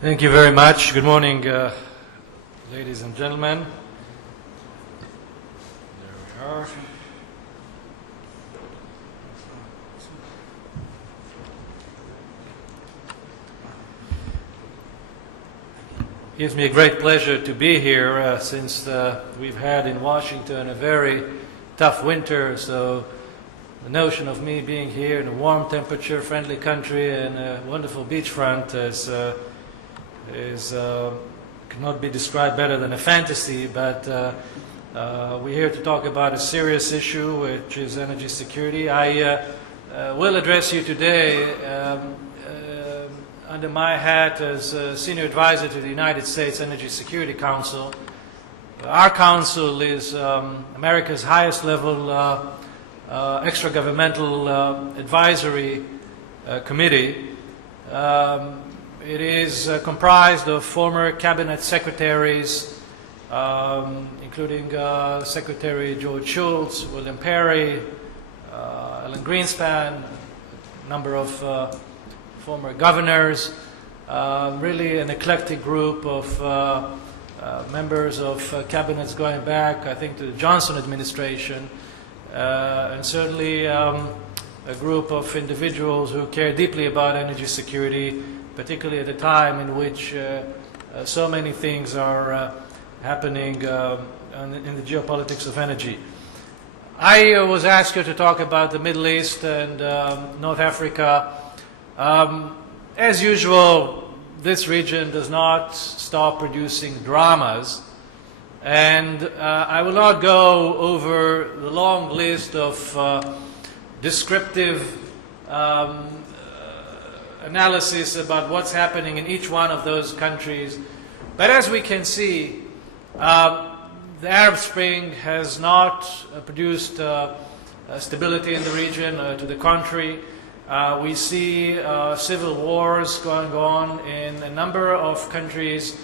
Thank you very much. Good morning, ladies and gentlemen. There we are. Gives me a great pleasure to be here since we've had in Washington a very tough winter, so the notion of me being here in a warm temperature, friendly country and a wonderful beachfront cannot be described better than a fantasy, but we're here to talk about a serious issue, which is energy security. I will address you today under my hat as Senior Advisor to the United States Energy Security Council. Our council is America's highest level extra-governmental advisory committee. It is comprised of former cabinet secretaries, including Secretary George Shultz, William Perry, Alan Greenspan, a number of former governors, really an eclectic group of members of cabinets going back, I think, to the Johnson administration, and certainly a group of individuals who care deeply about energy security, particularly at a time in which so many things are happening in the geopolitics of energy. I was asked here to talk about the Middle East and North Africa. As usual, this region does not stop producing dramas, and I will not go over the long list of descriptive analysis about what's happening in each one of those countries. But as we can see, the Arab Spring has not produced stability in the region. To the contrary, we see civil wars going on in a number of countries.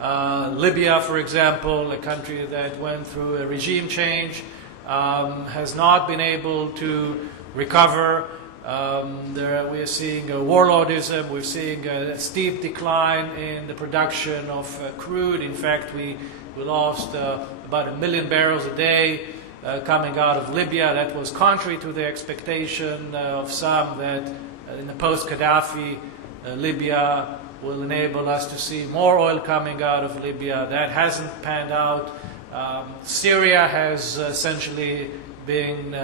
Libya, for example, a country that went through a regime change, has not been able to recover. We are seeing warlordism, we're seeing a steep decline in the production of crude. In fact, we lost about 1 million barrels a day coming out of Libya. That was contrary to the expectation of some that in the post-Gaddafi Libya will enable us to see more oil coming out of Libya. That hasn't panned out. Syria has essentially been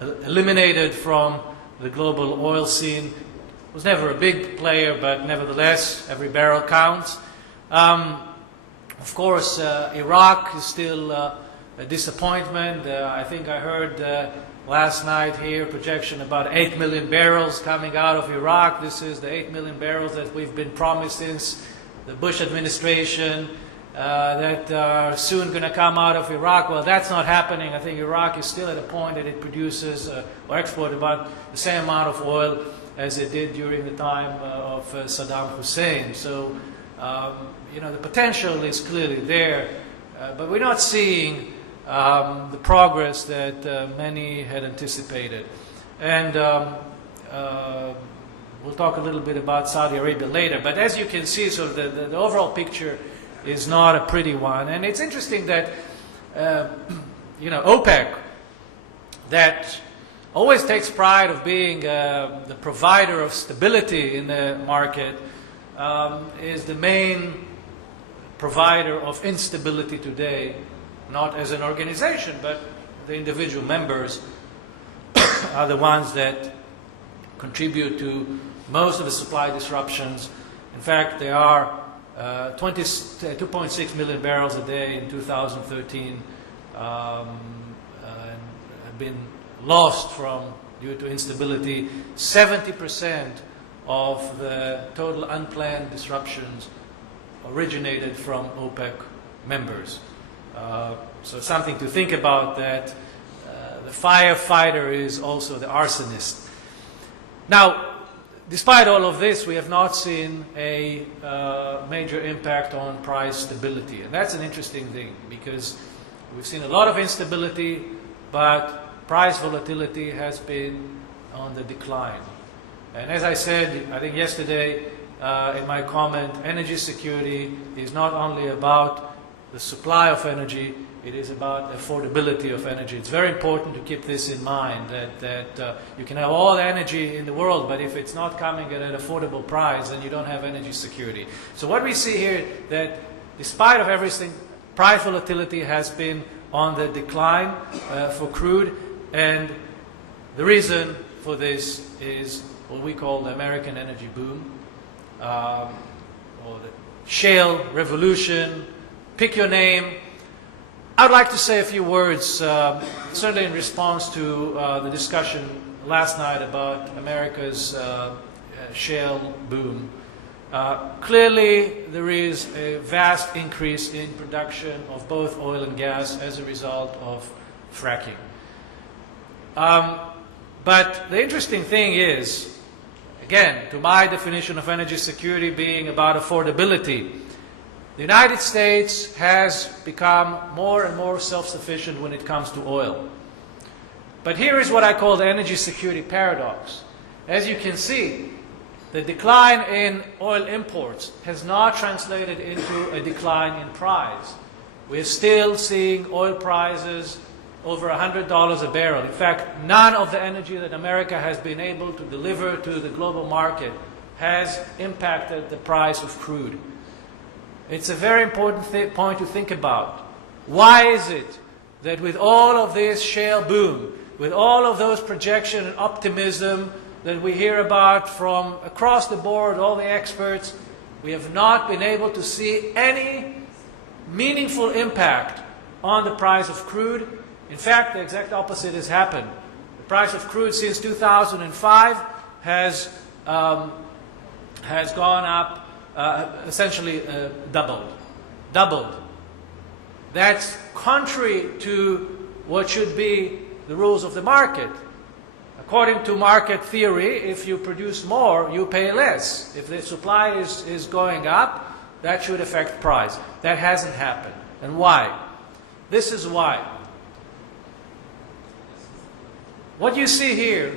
eliminated from the global oil scene. It was never a big player, but nevertheless, every barrel counts. Of course, Iraq is still a disappointment. I think I heard last night here projection about 8 million barrels coming out of Iraq. This is the 8 million barrels that we've been promised since the Bush administration, that are soon going to come out of Iraq. Well, that's not happening. I think Iraq is still at a point that it produces or exports about the same amount of oil as it did during the time of Saddam Hussein. So, the potential is clearly there, but we're not seeing the progress that many had anticipated. And we'll talk a little bit about Saudi Arabia later. But as you can see, sort of the overall picture is not a pretty one. And it's interesting that, OPEC, that always takes pride of being the provider of stability in the market, is the main provider of instability today, not as an organization, but the individual members are the ones that contribute to most of the supply disruptions. In fact, there are 2.6 million barrels a day in 2013 have been lost due to instability. 70% of the total unplanned disruptions originated from OPEC members. So something to think about, that the firefighter is also the arsonist. Now, despite all of this, we have not seen a major impact on price stability. And that's an interesting thing, because we've seen a lot of instability, but price volatility has been on the decline. And as I said, I think yesterday, in my comment, energy security is not only about the supply of energy, it is about affordability of energy. It's very important to keep this in mind, that you can have all the energy in the world, but if it's not coming at an affordable price, then you don't have energy security. So what we see here, that despite of everything, price volatility has been on the decline for crude, and the reason for this is what we call the American energy boom, or the shale revolution, pick your name. I'd like to say a few words, certainly in response to the discussion last night about America's shale boom. Clearly, there is a vast increase in production of both oil and gas as a result of fracking. But the interesting thing is, again, to my definition of energy security being about affordability, the United States has become more and more self-sufficient when it comes to oil. But here is what I call the energy security paradox. As you can see, the decline in oil imports has not translated into a decline in price. We're still seeing oil prices over $100 a barrel. In fact, none of the energy that America has been able to deliver to the global market has impacted the price of crude. It's a very important point to think about. Why is it that with all of this shale boom, with all of those projections and optimism that we hear about from across the board, all the experts, we have not been able to see any meaningful impact on the price of crude? In fact, the exact opposite has happened. The price of crude since 2005 has gone up, essentially doubled. That's contrary to what should be the rules of the market. According to market theory, if you produce more, you pay less. If the supply is going up, that should affect price. That hasn't happened. And why? This is why. What you see here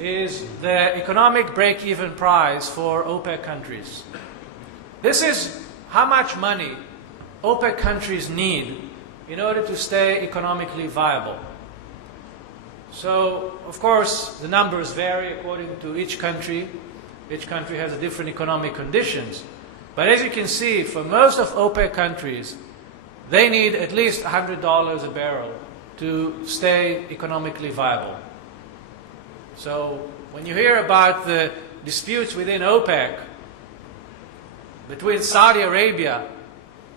is the economic break-even price for OPEC countries. This is how much money OPEC countries need in order to stay economically viable. So, of course, the numbers vary according to each country. Each country has different economic conditions. But as you can see, for most of OPEC countries, they need at least $100 a barrel to stay economically viable. So, when you hear about the disputes within OPEC between Saudi Arabia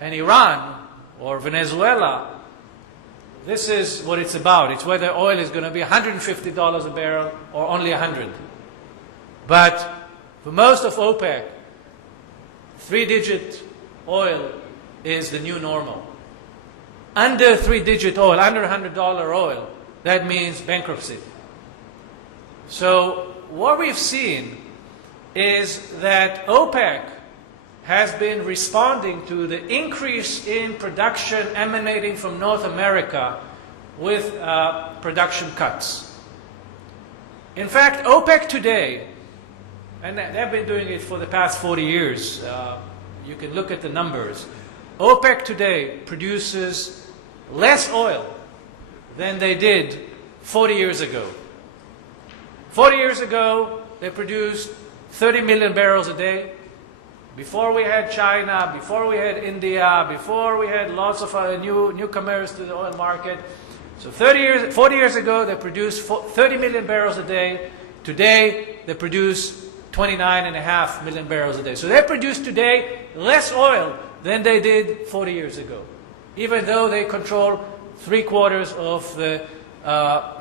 and Iran or Venezuela, this is what it's about. It's whether oil is going to be $150 a barrel or only $100. But for most of OPEC, three-digit oil is the new normal. Under three-digit oil, under $100 oil, that means bankruptcy. So what we've seen is that OPEC has been responding to the increase in production emanating from North America with production cuts. In fact, OPEC today, and they've been doing it for the past 40 years, you can look at the numbers, OPEC today produces less oil than they did 40 years ago. 40 years ago, they produced 30 million barrels a day. Before we had China, before we had India, before we had lots of newcomers to the oil market. So 40 years ago, they produced 30 million barrels a day. Today, they produce 29.5 million barrels a day. So they produce today less oil than they did 40 years ago, even though they control 3/4 of the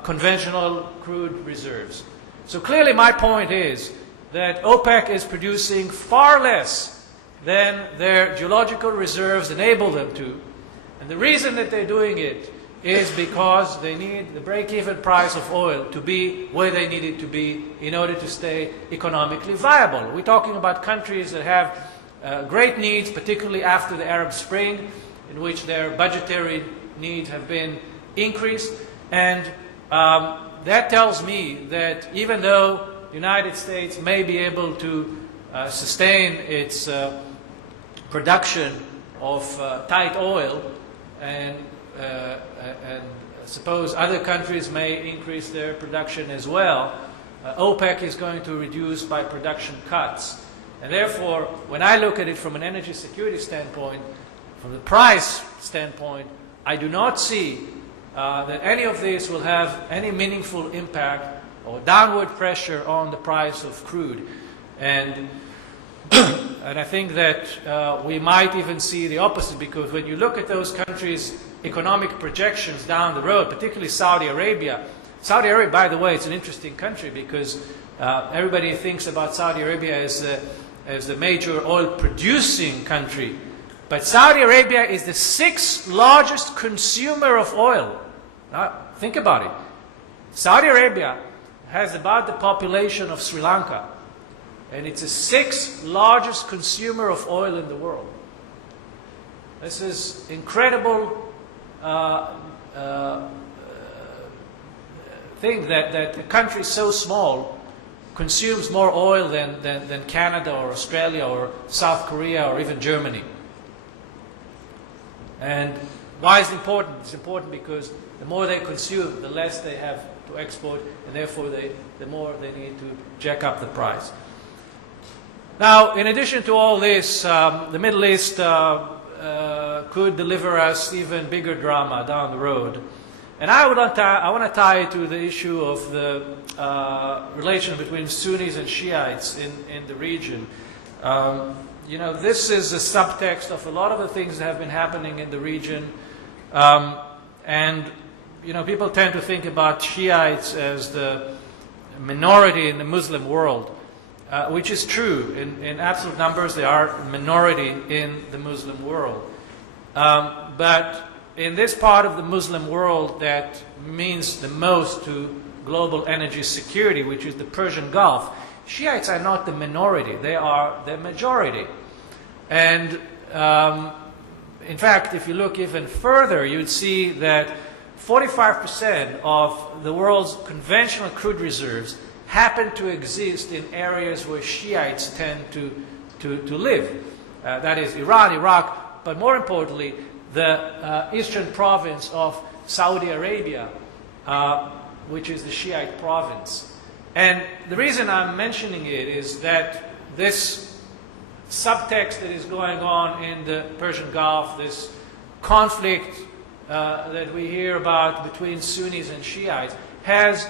conventional crude reserves. So clearly my point is that OPEC is producing far less than their geological reserves enable them to. And the reason that they're doing it is because they need the break-even price of oil to be where they need it to be in order to stay economically viable. We're talking about countries that have great needs, particularly after the Arab Spring, in which their budgetary needs have been increased. And that tells me that even though the United States may be able to sustain its production of tight oil, and suppose other countries may increase their production as well, OPEC is going to reduce by production cuts. And therefore, when I look at it from an energy security standpoint, from the price standpoint, I do not see that any of this will have any meaningful impact or downward pressure on the price of crude. And I think that we might even see the opposite, because when you look at those countries' economic projections down the road, particularly Saudi Arabia, by the way, it's an interesting country because everybody thinks about Saudi Arabia as the major oil-producing country. But Saudi Arabia is the 6th largest consumer of oil. Now, think about it. Saudi Arabia has about the population of Sri Lanka, and it's the 6th largest consumer of oil in the world. This is incredible thing that a country so small consumes more oil than Canada or Australia or South Korea or even Germany. And why is it important? It's important because the more they consume, the less they have to export, and therefore the more they need to jack up the price. Now, in addition to all this, the Middle East could deliver us even bigger drama down the road. And I want to tie it to the issue of the relation between Sunnis and Shiites in the region. You know, this is a subtext of a lot of the things that have been happening in the region. And, you know, people tend to think about Shiites as the minority in the Muslim world, which is true. In absolute numbers, they are a minority in the Muslim world. But in this part of the Muslim world that means the most to global energy security, which is the Persian Gulf, Shiites are not the minority, they are the majority. And in fact, if you look even further, you'd see that 45% of the world's conventional crude reserves happen to exist in areas where Shiites tend to live. That is Iran, Iraq, but more importantly, the eastern province of Saudi Arabia, which is the Shiite province. And the reason I'm mentioning it is that this subtext that is going on in the Persian Gulf, this conflict that we hear about between Sunnis and Shiites, has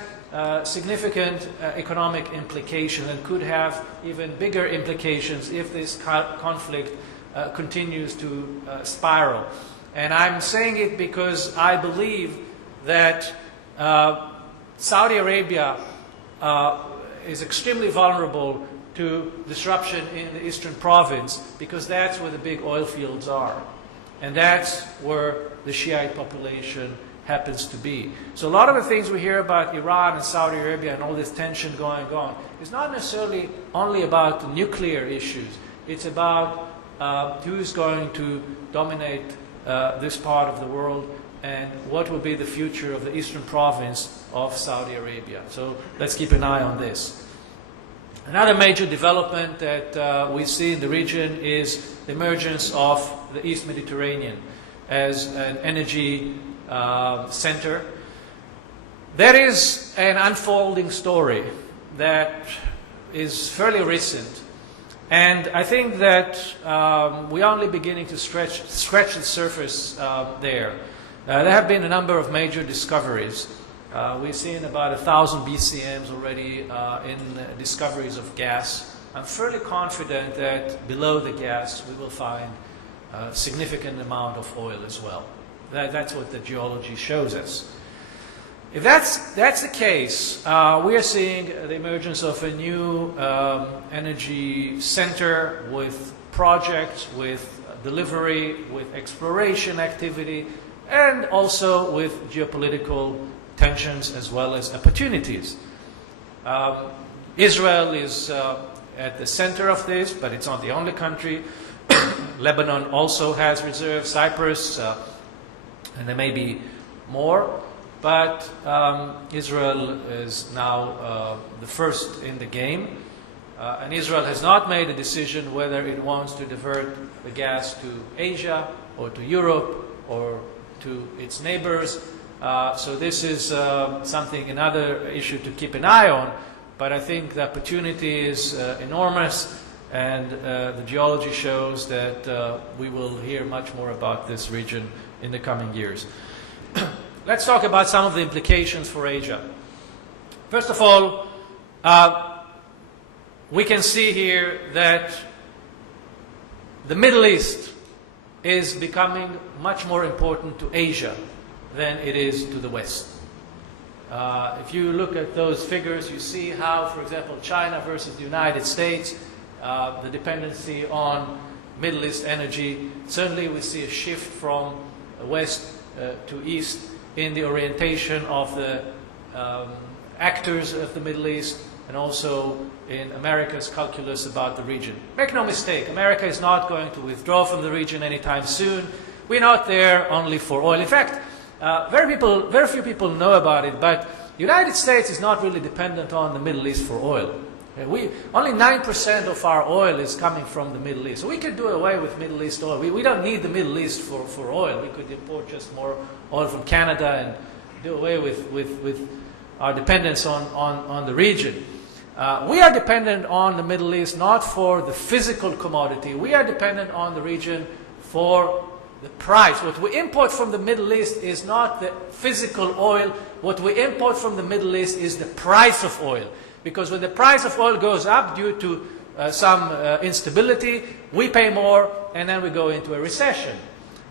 significant economic implications and could have even bigger implications if this conflict continues to spiral. And I'm saying it because I believe that Saudi Arabia is extremely vulnerable to disruption in the eastern province, because that's where the big oil fields are. And that's where the Shiite population happens to be. So a lot of the things we hear about Iran and Saudi Arabia and all this tension going on is not necessarily only about the nuclear issues. It's about who's going to dominate this part of the world and what will be the future of the eastern province of Saudi Arabia. So let's keep an eye on this. Another major development that we see in the region is the emergence of the East Mediterranean as an energy center. There is an unfolding story that is fairly recent, and I think that we're only beginning to scratch the surface there. There have been a number of major discoveries. We've seen about 1,000 BCMs already in discoveries of gas. I'm fairly confident that below the gas we will find a significant amount of oil as well. That's what the geology shows us. If that's the case, we are seeing the emergence of a new energy center with projects, with delivery, with exploration activity, and also with geopolitical tensions as well as opportunities. Israel is at the center of this, but it's not the only country. Lebanon also has reserves, Cyprus, and there may be more. But Israel is now the first in the game. and Israel has not made a decision whether it wants to divert the gas to Asia or to Europe or to its neighbors. So this is another issue to keep an eye on. But I think the opportunity is enormous, and the geology shows that we will hear much more about this region in the coming years. Let's talk about some of the implications for Asia. First of all, we can see here that the Middle East is becoming much more important to Asia than it is to the West. If you look at those figures, you see how, for example, China versus the United States, the dependency on Middle East energy, certainly we see a shift from West to East in the orientation of the actors of the Middle East, and also in America's calculus about the region. Make no mistake, America is not going to withdraw from the region anytime soon. We're not there only for oil. In fact, very few people know about it, but the United States is not really dependent on the Middle East for oil. Only 9% of our oil is coming from the Middle East. So we could do away with Middle East oil. We don't need the Middle East for oil. We could import just more oil from Canada and do away with our dependence on the region. We are dependent on the Middle East not for the physical commodity. We are dependent on the region for the price. What we import from the Middle East is not the physical oil. What we import from the Middle East is the price of oil. Because when the price of oil goes up due to some instability, we pay more, and then we go into a recession.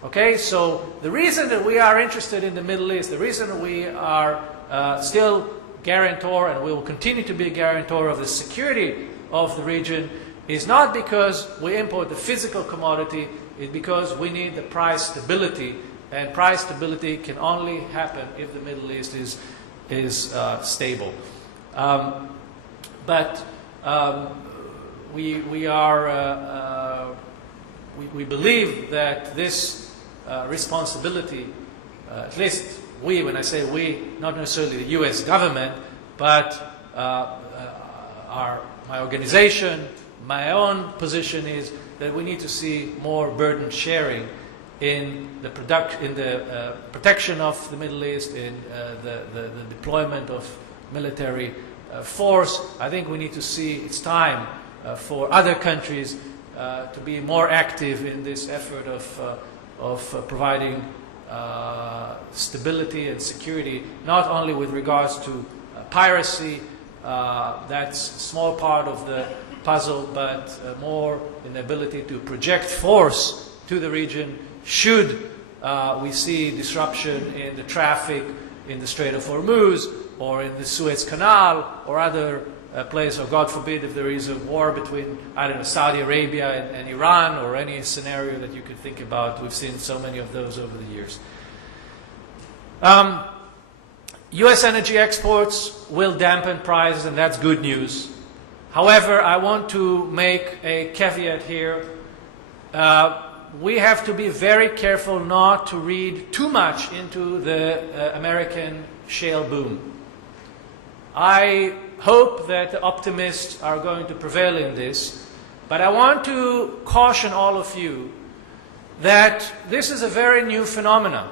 Okay, so the reason that we are interested in the Middle East, the reason we are still guarantor, and we will continue to be a guarantor of the security of the region, is not because we import the physical commodity, it's because we need the price stability, and price stability can only happen if the Middle East is stable. We believe that this responsibility, at least we, when I say we, not necessarily the U.S. government, but my organization, my own position is that we need to see more burden sharing in the protection of the Middle East, in the deployment of military force. I think we need to see it's time for other countries to be more active in this effort of providing stability and security, not only with regards to piracy, that's a small part of the puzzle, but more in the ability to project force to the region should we see disruption in the traffic in the Strait of Hormuz or in the Suez Canal or other places, or God forbid if there is a war between, I don't know, Saudi Arabia and Iran, or any scenario that you could think about. We've seen so many of those over the years. U.S. energy exports will dampen prices, and that's good news. However, I want to make a caveat here. We have to be very careful not to read too much into the American shale boom. I hope that the optimists are going to prevail in this, but I want to caution all of you that this is a very new phenomenon.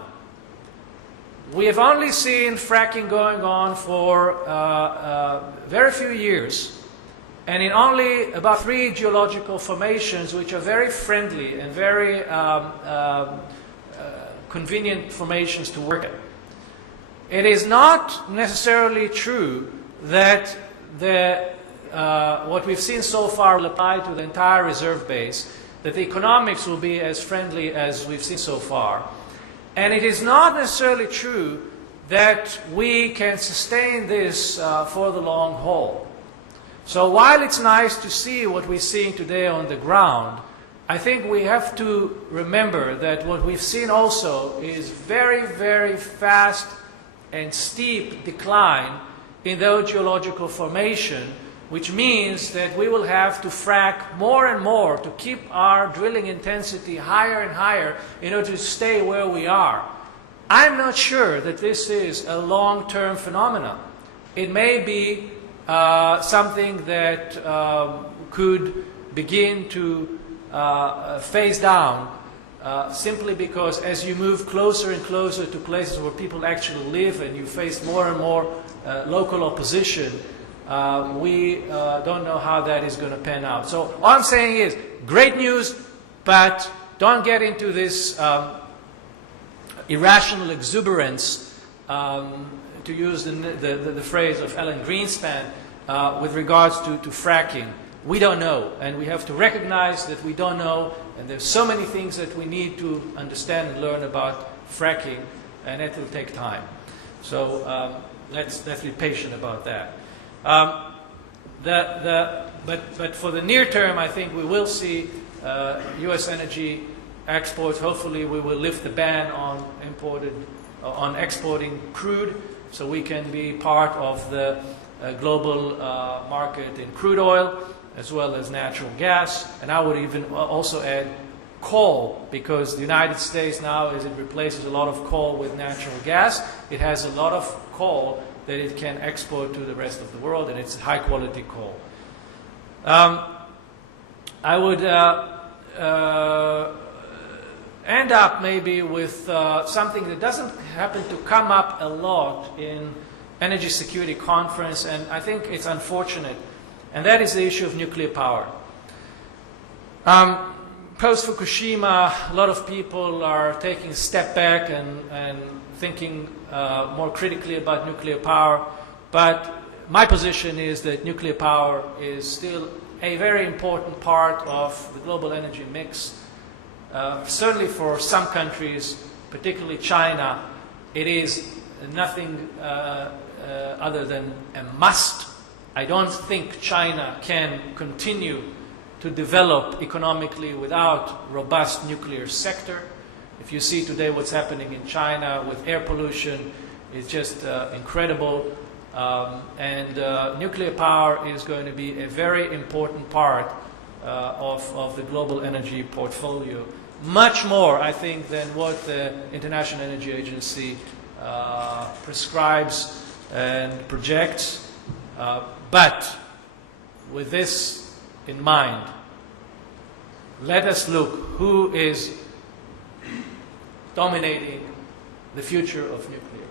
We have only seen fracking going on for very few years, and in only about 3 geological formations which are very friendly and very convenient formations to work at. It is not necessarily true that what we've seen so far will apply to the entire reserve base, that the economics will be as friendly as we've seen so far. And it is not necessarily true that we can sustain this for the long haul. So while it's nice to see what we're seeing today on the ground, I think we have to remember that what we've seen also is very, very fast and steep decline in those geological formation, which means that we will have to frack more and more to keep our drilling intensity higher and higher in order to stay where we are. I'm not sure that this is a long-term phenomenon. It may be something that could begin to phase down simply because as you move closer and closer to places where people actually live and you face more and more local opposition, we don't know how that is going to pan out. So all I'm saying is, great news, but don't get into this irrational exuberance, to use the phrase of Alan Greenspan, with regards to fracking. We don't know, and we have to recognize that we don't know, and there's so many things that we need to understand and learn about fracking, and it will take time. So let's be patient about that. But for the near term, I think we will see U.S. energy exports. Hopefully, we will lift the ban on exporting crude, so we can be part of the global market in crude oil as well as natural gas. And I would even also add coal, because the United States now, as it replaces a lot of coal with natural gas, it has a lot of coal that it can export to the rest of the world, and it's high quality coal. I would end up maybe with something that doesn't happen to come up a lot in Energy Security Conference, and I think it's unfortunate, and that is the issue of nuclear power. Post-Fukushima, a lot of people are taking a step back and thinking more critically about nuclear power, but my position is that nuclear power is still a very important part of the global energy mix. Certainly for some countries, particularly China, it is nothing other than a must. I don't think China can continue to develop economically without robust nuclear sector. If you see today what's happening in China with air pollution, it's just incredible. And nuclear power is going to be a very important part of the global energy portfolio. Much more, I think, than what the International Energy Agency prescribes and projects. But with this in mind, let us look who is dominating the future of nuclear.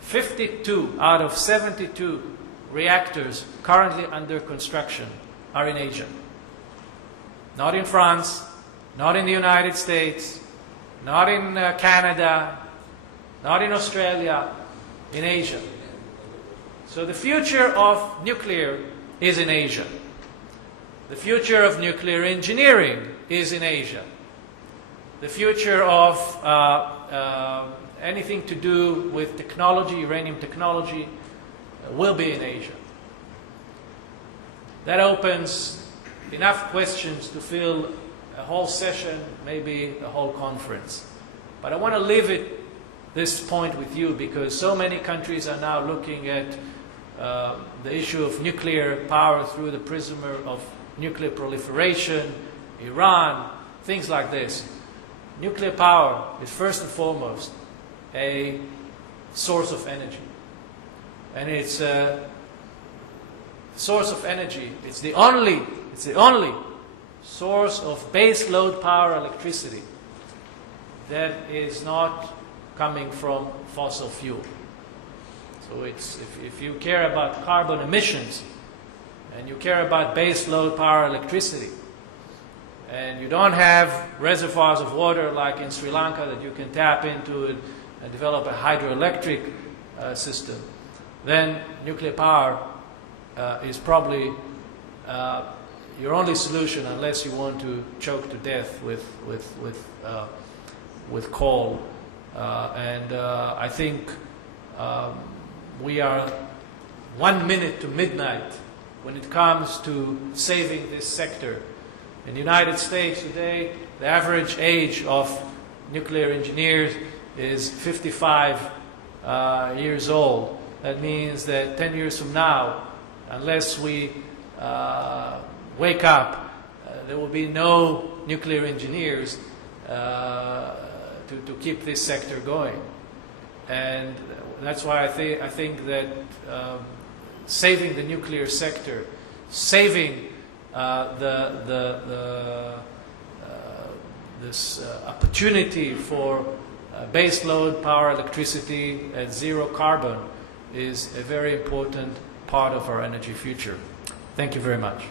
52 out of 72 reactors currently under construction are in Asia. Not in France, not in the United States, not in Canada, not in Australia, in Asia. So the future of nuclear is in Asia. The future of nuclear engineering is in Asia. The future of anything to do with technology, uranium technology, will be in Asia. That opens enough questions to fill a whole session, maybe a whole conference. But I want to leave it this point with you, because so many countries are now looking at the issue of nuclear power through the prism of nuclear proliferation, Iran, things like this. Nuclear power is first and foremost a source of energy. And it's a source of energy. It's the only source of base load power electricity that is not coming from fossil fuel. So it's, if you care about carbon emissions and you care about base load power electricity, and you don't have reservoirs of water like in Sri Lanka that you can tap into and develop a hydroelectric system, then nuclear power is probably your only solution, unless you want to choke to death with coal. And I think we are 1 minute to midnight when it comes to saving this sector. In the United States today, the average age of nuclear engineers is 55 years old. That means that 10 years from now, unless we wake up, there will be no nuclear engineers to keep this sector going. And that's why I think that saving the nuclear sector, saving this opportunity for base load power electricity at zero carbon is a very important part of our energy future. Thank you very much.